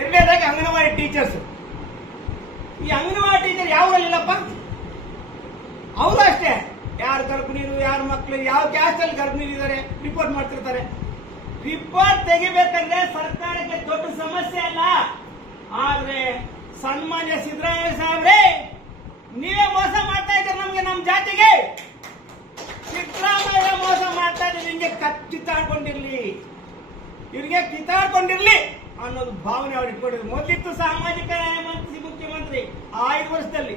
ಎರಡನೇದಾಗಿ ಅಂಗನವಾಡಿ ಟೀಚರ್ಸ್. ಈ ಅಂಗನವಾಡಿ ಟೀಚರ್ ಯಾವಲ್ಲಿಲ್ಲಪ್ಪ, ಅವರು ಅಷ್ಟೇ ಯಾರು ಗರ್ಭಿಣಿರು, ಯಾರು ಮಕ್ಕಳು, ಯಾವ ಕ್ಯಾಸ್ಟ್ ಅಲ್ಲಿ ಗರ್ಭಿಣಿರು ಇದ್ದಾರೆ ರಿಪೋರ್ಟ್ ಮಾಡ್ತಿರ್ತಾರೆ. ರಿಪೋರ್ಟ್ ತೆಗಿಬೇಕಂದ್ರೆ ಸರ್ಕಾರಕ್ಕೆ ದೊಡ್ಡ ಸಮಸ್ಯೆ ಅಲ್ಲ. ಆದ್ರೆ ಸನ್ಮಾನ್ಯ ಸಿದ್ದರಾಮಯ್ಯ ಸಾಹೇಬ್ರೆ, ನೀವೇ ಮೋಸ ಮಾಡ್ತಾ ಇದ್ದೀರಿ ನಮ್ಗೆ, ನಮ್ಮ ಜಾತಿಗೆ. ಸಿದ್ದರಾಮಯ್ಯ ಮೋಸ ಮಾಡ್ತಾ ಇದ್ದೀರಿ, ನಿಮ್ಗೆ ಕಿತ್ತಾಡ್ಕೊಂಡಿರ್ಲಿ, ಇವ್ರಿಗೆ ಕಿತ್ತಾಡ್ಕೊಂಡಿರ್ಲಿ ಅನ್ನೋದು ಭಾವನೆ ಅವ್ರು ಇಟ್ಕೊಂಡಿದ್ರು. ಮೊದಲಿತ್ತು ಸಾಮಾಜಿಕ ನ್ಯಾಯ ಮಂತ್ರಿ ಮುಖ್ಯಮಂತ್ರಿ 5 ವರ್ಷದಲ್ಲಿ.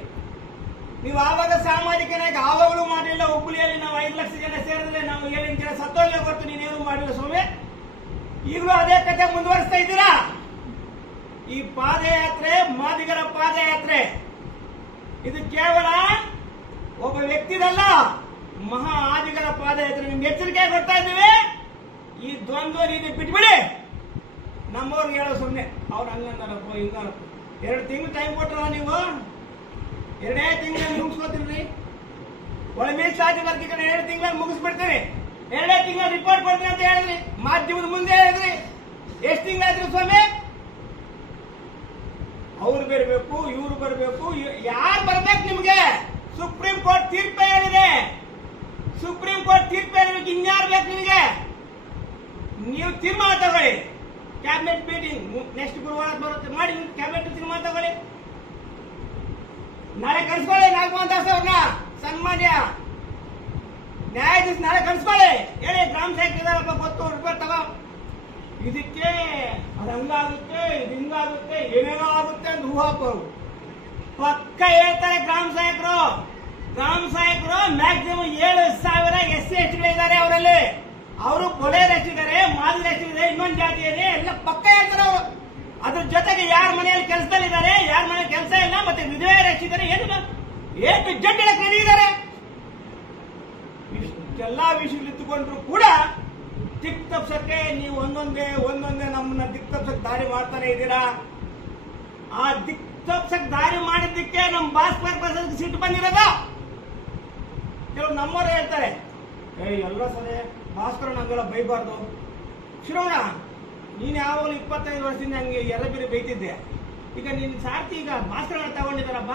ನೀವು ಆವಾಗ ಸಾಮಾಜಿಕ ನ್ಯಾಯ ಆವಾಗಲೂ ಮಾಡಲಿಲ್ಲ. ಹುಬ್ಬಳ್ಳಿಯಲ್ಲಿ ನಾವು 5 ಲಕ್ಷ ಜನ ಸೇರಿದ್ರೆ ನಾವು 7 ಜನ ಸತ್ತೋಲ್ಲ ಗೊತ್ತು, ನೀನೇನು ಮಾಡಿಲ್ಲ ಸ್ವಾಮಿ. ಈಗಲೂ ಅದೇ ಕಥೆ ಮುಂದುವರಿಸ್ತಾ ಇದ್ದೀರಾ. ಈ ಪಾದಯಾತ್ರೆ ಮಾದಿಗರ ಪಾದಯಾತ್ರೆ ಇದು ಕೇವಲ ಒಬ್ಬ ವ್ಯಕ್ತಿದಲ್ಲ, ಮಹಾ ಆದಿಗರ ಪಾದಯಾತ್ರೆ. ನಿಮ್ಗೆ ಎಚ್ಚರಿಕೆ ಕೊಡ್ತಾ ಇದ್ದೀವಿ, ಈ ದ್ವಂದ್ವ ನೀತಿ ಬಿಟ್ಬಿಡಿ. ನಮ್ಮವ್ರಿಗೆ ಹೇಳೋ ಸುಮ್ಮನೆ ಅವ್ರು ಹಂಗಂದಾರಪ್ಪ ಹಿಂಗಾರಪ್ಪ. 2 ತಿಂಗಳು ಟೈಮ್ ಕೊಟ್ರ, ನೀವು 2 ತಿಂಗಳಲ್ಲಿ ಮುಗಿಸ್ಕೋತೀರಿ. ಒಳ ಮೀಸಲಾತಿ ವರ್ಗೀಕರಣ 2 ತಿಂಗಳಲ್ಲಿ ಮುಗಿಸ್ಬಿಡ್ತೀವಿ. 2 ತಿಂಗಳ ರಿಪೋರ್ಟ್ ಕೊಡ್ತೀನಿ ಅಂತ ಹೇಳಿದ್ರಿ, ಮಾಧ್ಯಮದ ಮುಂದೆ ಹೇಳಿದ್ರಿ. ಎಷ್ಟು ತಿಂಗಳಾದ್ರಿ ಸ್ವಾಮಿ? ಅವ್ರು ಬರಬೇಕು, ಇವ್ರು ಬರಬೇಕು, ಯಾರು ಬರ್ಬೇಕು ನಿಮ್ಗೆ? ಸುಪ್ರೀಂ ಕೋರ್ಟ್ ತೀರ್ಪು ಹೇಳಿದೆ. ಸುಪ್ರೀಂ ಕೋರ್ಟ್ ತೀರ್ಪು ಹೇಳಬೇಕು, ಇನ್ಯಾರು ಬೇಕು ನಿಮಗೆ? ನೀವು ತೀರ್ಮಾನ ತಗೊಳ್ಳಿ. ಕ್ಯಾಬಿನೆಟ್ ಮೀಟಿಂಗ್ ನೆಕ್ಸ್ಟ್ ಗುರುವಾರ ಬರುತ್ತೆ, ಮಾಡಿ ಕ್ಯಾಬಿನೆಟ್ ತೀರ್ಮಾನ ತಗೊಳ್ಳಿ. ನಾಳೆ ಕಳಿಸ್ಕೊಳ್ಳಿ ನಾಗಮೋಹನ್ ದಾಸ್ ಅವ್ರನ್ನ, ಸನ್ಮಾನ್ಯ ನ್ಯಾಯಾಧೀಶ ನಾಳೆ ಕಳಿಸ್ಕೊಳ್ಳಿ. ಹೇಳಿ ಗ್ರಾಮ ಸಹಾಯಕ ಇದಾರಪ್ಪ, ಗೊತ್ತು, ರಿಪೋರ್ಟ್ ತಗೋ. ಇದಕ್ಕೆ ಅದು ಹಂಗಾಗುತ್ತೆ, ಇದು ಹಿಂಗಾಗುತ್ತೆ, ಏನೇನೋ ಆಗುತ್ತೆ ಅಂತ ಊಹಾಪೋರು ಪಕ್ಕ ಹೇಳ್ತಾರೆ ಗ್ರಾಮ ಸಹಾಯಕರು. ಗ್ರಾಮ ಸಹಾಯಕರು ಮ್ಯಾಕ್ಸಿಮಮ್ 7,000 SC STಗಳಿದ್ದಾರೆ ಅವರಲ್ಲಿ. ಅವರು ಕೊಲೆಯರ್ ಎಷ್ಟಿದ್ದಾರೆ, ಮಾದಿಗರು ಎಷ್ಟಿದೆ, ಇನ್ನೊಂದು ಜಾತಿ ಇದೆ, ಎಲ್ಲ ಪಕ್ಕ ಹೇಳ್ತಾರೆ ಅವರು. ಅದ್ರ ಜೊತೆಗೆ ಯಾರ ಮನೆಯಲ್ಲಿ ಕೆಲಸದಲ್ಲಿದ್ದಾರೆ, ಯಾರ ಮನೆಯಲ್ಲಿ ಕೆಲಸ ಇಲ್ಲ, ಮತ್ತೆ ವಿಧವೆಯರು ಎಷ್ಟಿದ್ದಾರೆ, ಏನಿಲ್ಲ ಎಷ್ಟು ಜಡ್ ಹೇಳಕ್ ರೆಡಿ ಇದ್ದಾರೆ. ಇಷ್ಟೆಲ್ಲಾ ವಿಷಯ ಇತ್ತುಕೊಂಡ್ರು ಕೂಡ ದಿಕ್ ತಪ್ಸಕ್ಕೆ ನೀವು ಒಂದೊಂದೇ ನಮ್ಮನ್ನ ದಿಕ್ ತಪ್ಸಕ್ ದಾರಿ ಮಾಡ್ತಾನೆ ಇದ್ದೀರಾ. ಆ ದಿಕ್ ತಪ್ಸಕ್ ದಾರಿ ಮಾಡಿದ್ದಕ್ಕೆ ನಮ್ಮ ಭಾಸ್ಕರ್ ಸಿಟ್ಟು ಬಂದಿರೋದು. ಕೆಲವು ನಮ್ಮವ್ರು ಹೇಳ್ತಾರೆ, ಎಲ್ಲ ಸರಿ ಭಾಸ್ಕರ ನಂಗೆಲ್ಲ ಬೈಬಾರ್ದು. ಶ್ರವಣ, ನೀನ್ ಯಾವಾಗಲೂ 25 ವರ್ಷದಿಂದ ಹಂಗೆ ಎರ್ರಬಿರಿ ಬೈತಿದ್ದೆ. ಈಗ ನಿನ್ ಸಾರ್ಥಿ ಈಗ ಭಾಸ್ಕರ ತಗೊಂಡಿದಾರಪ್ಪ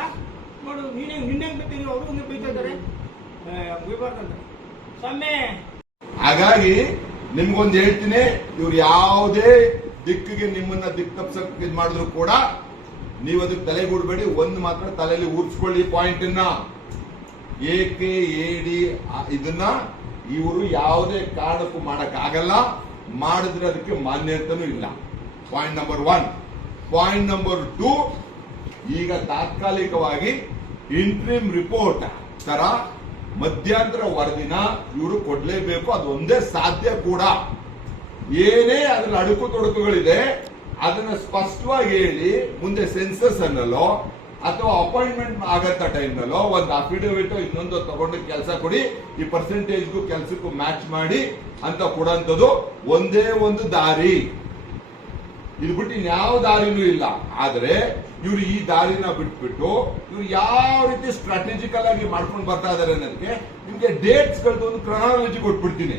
ನೋಡು, ನಿನ್ನೆ ಬಿಟ್ಟಿದ್ರು, ಅವರು ಹಂಗೆ ಬೈತಾ ಇದ್ದಾರೆ, ಬೈಬಾರ್ದಂತ ಸೊಮ್ಮೆ. ಹಾಗಾಗಿ ನಿಮ್ಗೊಂದು ಹೇಳ್ತೀನಿ, ಇವ್ರು ಯಾವುದೇ ದಿಕ್ಕಿಗೆ ನಿಮ್ಮನ್ನ ದಿಕ್ ತಪ್ಸಕ್ ಇದ್ ಮಾಡಿದ್ರು ಕೂಡ ನೀವು ಅದಕ್ಕೆ ತಲೆಗೂಡ್ಬೇಡಿ. ಒಂದು ಮಾತ್ರ ತಲೆಯಲ್ಲಿ ಊರ್ಸ್ಕೊಳ್ಳಿ ಪಾಯಿಂಟ್ ಅನ್ನ. AKAD ಇದನ್ನ ಇವರು ಯಾವುದೇ ಕಾರಣಕ್ಕೂ ಮಾಡಕ್ ಆಗಲ್ಲ. ಮಾಡಿದ್ರೆ ಅದಕ್ಕೆ ಮಾನ್ಯತೆನೂ ಇಲ್ಲ. Point number 1. ಪಾಯಿಂಟ್ ನಂಬರ್ 2, ಈಗ ತಾತ್ಕಾಲಿಕವಾಗಿ ಇಂಟ್ರಿಮ್ ರಿಪೋರ್ಟ್ ತರ ಮಧ್ಯಂತರ ವರದಿನ ಇವರು ಕೊಡ್ಲೇಬೇಕು. ಅದು ಒಂದೇ ಸಾಧ್ಯ ಕೂಡ. ಏನೇ ಅದ್ರ ಅಡುಕು ತೊಡಕುಗಳಿದೆ ಅದನ್ನ ಸ್ಪಷ್ಟವಾಗಿ ಹೇಳಿ ಮುಂದೆ ಸೆನ್ಸಸ್ ಅನ್ನಲ್ಲೋ ಅಥವಾ ಅಪಾಯಿಂಟ್ಮೆಂಟ್ ಆಗತ್ತ ಟೈಮ್ನಲ್ಲೋ ಒಂದು ಅಫಿಡವಿಟ್ ಇನ್ನೊಂದು ತಗೊಂಡು ಕೆಲಸ ಕೊಡಿ, ಈ ಪರ್ಸೆಂಟೇಜ್ಗೂ ಕೆಲಸಕ್ಕೂ ಮ್ಯಾಚ್ ಮಾಡಿ ಅಂತ ಕೊಡಂತದ್ದು ಒಂದೇ ಒಂದು ದಾರಿ. ಇದು ಬಿಟ್ಟು ಇನ್ಯಾವ ದಾರಿನೂ ಇಲ್ಲ. ಆದ್ರೆ ಇವ್ರು ಈ ದಾರಿನ ಬಿಟ್ಬಿಟ್ಟು ಇವ್ರು ಯಾವ ರೀತಿ ಸ್ಟ್ರಾಟಜಿಕಲ್ ಆಗಿ ಮಾಡ್ಕೊಂಡು ಬರ್ತಾ ಇದಾರೆ ಅನ್ನೋದಕ್ಕೆ ನಿಮ್ಗೆ ಡೇಟ್ಸ್ ಗಳದ್ದು ಒಂದು ಕ್ರೊನಾಲಜಿ ಕೊಟ್ಬಿಡ್ತೀನಿ.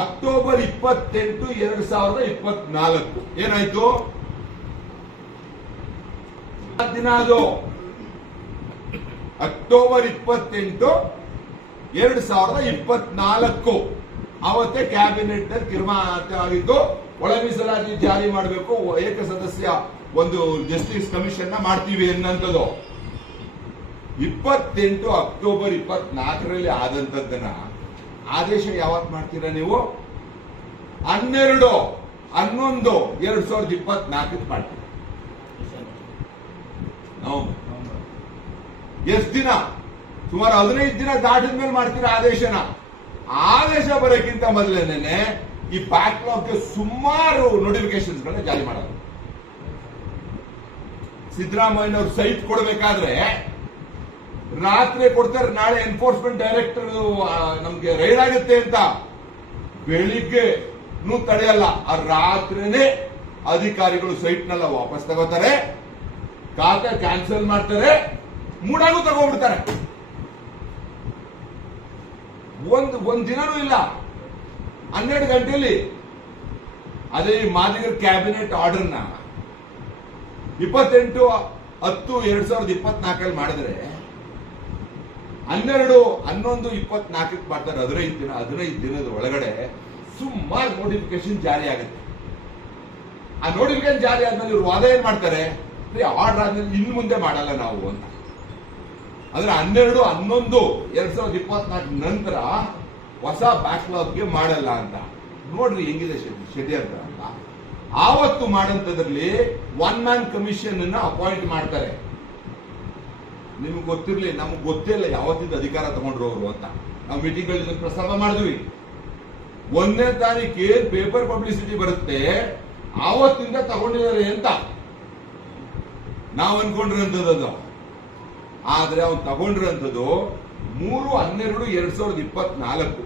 ಅಕ್ಟೋಬರ್ 28, 2024 ಏನಾಯ್ತು ದಿನ ಅದು? ಅಕ್ಟೋಬರ್ 28, 2024 ಅವತ್ತೇ ಕ್ಯಾಬಿನೆಟ್ ತೀರ್ಮಾನ ಆಗಿದ್ದು ಒಳ ಮೀಸಲಾತಿ ಜಾರಿ ಮಾಡಬೇಕು, ಏಕಸದಸ್ಯ ಒಂದು ಜಸ್ಟಿಸ್ ಕಮಿಷನ್ ಮಾಡ್ತೀವಿ ಅನ್ನಂಥದ್ದು. 28 ಅಕ್ಟೋಬರ್ 24ರಲ್ಲಿ ಆದಂತದ್ದನ್ನ ಆದೇಶ ಯಾವತ್ ಮಾಡ್ತೀರಾ ನೀವು? 12/11/2024 ಮಾಡ್ತೀರಾ. ಎಷ್ಟು ದಿನ? ಸುಮಾರು 15 ದಿನ ದಾಟಿದ ಮೇಲೆ ಮಾಡ್ತೀರಾ ಆದೇಶನ. ಆದೇಶ ಬರೋಕ್ಕಿಂತ ಮೊದಲೇನೆ ಈ ಬ್ಯಾಕ್ಲಾಗ್ಗೆ ಸುಮಾರು ನೋಟಿಫಿಕೇಶನ್ಸ್ ಗಳನ್ನ ಜಾರಿ ಮಾಡೋದು. ಸಿದ್ದರಾಮಯ್ಯನವ್ರು ಸೈಟ್ ಕೊಡಬೇಕಾದ್ರೆ ರಾತ್ರಿ ಕೊಡ್ತಾರೆ, ನಾಳೆ ಎನ್ಫೋರ್ಸ್ಮೆಂಟ್ ಡೈರೆಕ್ಟರ್ ನಮ್ಗೆ ರೈಡ್ ಆಗುತ್ತೆ ಅಂತ. ಬೆಳಿಗ್ಗೆ ತಡೆಯಲ್ಲ, ಆ ರಾತ್ರಿನೇ ಅಧಿಕಾರಿಗಳು ಸೈಟ್ ನೆಲ್ಲ ವಾಪಸ್ ತಗೋತಾರೆ, ಖಾತೆ ಕ್ಯಾನ್ಸಲ್ ಮಾಡ್ತಾರೆ, ಮೂಡಾಗೂ ತಗೋಬಿಡ್ತಾರೆ. ಒಂದ್ ದಿನನೂ ಇಲ್ಲ. 12 ಗಂಟೆಯಲ್ಲಿ ಅದೇ ಈ ಮಾದಿಗರ ಕ್ಯಾಬಿನೆಟ್ ಆರ್ಡರ್ನ 28/10/2024 ಮಾಡಿದ್ರೆ 12/11/24 ಮಾಡ್ತಾರೆ. 15 ದಿನದ ಒಳಗಡೆ ಸುಮಾರು ನೋಟಿಫಿಕೇಶನ್ ಜಾರಿ ಆಗುತ್ತೆ. ಆ ನೋಟಿಫಿಕೇಶನ್ ಜಾರಿ ಆದ್ಮೇಲೆ ಇವ್ರು ವಾದ ಏನ್ ಮಾಡ್ತಾರೆ, ಆರ್ಡರ್ ಆದ್ಮೇಲೆ ಇನ್ನು ಮುಂದೆ ಮಾಡಲ್ಲ ನಾವು ಅಂತ. ಅಂದ್ರೆ 12/11/2024 ನಂತರ ಹೊಸ ಬ್ಯಾಕ್ಲಾಗ್ಗೆ ಮಾಡಲ್ಲ ಅಂತ. ನೋಡ್ರಿ ಹೆಂಗಿದೆ ಷಡ್ಯಂತ್ರ ಅಂತ. ಆವತ್ತು ಮಾಡಂತದ್ರಲ್ಲಿ 1 ಮ್ಯಾನ್ ಕಮಿಷನ್ ಅನ್ನ ಅಪಾಯಿಂಟ್ ಮಾಡ್ತಾರೆ. ನಿಮ್ಗೆ ಗೊತ್ತಿರ್ಲಿ, ನಮ್ಗೆ ಗೊತ್ತೇ ಇಲ್ಲ ಯಾವತ್ತಿಂದ ಅಧಿಕಾರ ತಗೊಂಡ್ರು ಅವರು ಅಂತ. ನಾವು ಮೀಟಿಂಗ್ ಗಳಲ್ಲಿ ಪ್ರಸ್ತಾಪ ಮಾಡಿದ್ವಿ. 1ನೇ ತಾರೀಕು ಏನ್ ಪೇಪರ್ ಪಬ್ಲಿಸಿಟಿ ಬರುತ್ತೆ ಆವತ್ತಿಂದ ತಗೊಂಡಿದ್ದಾರೆ ಅಂತ ನಾವು ಅನ್ಕೊಂಡಿರೋಂಥದ್ದು. ಆದ್ರೆ ಅವ್ನು ತಗೊಂಡಿರೋಂಥದ್ದು 3/12/2024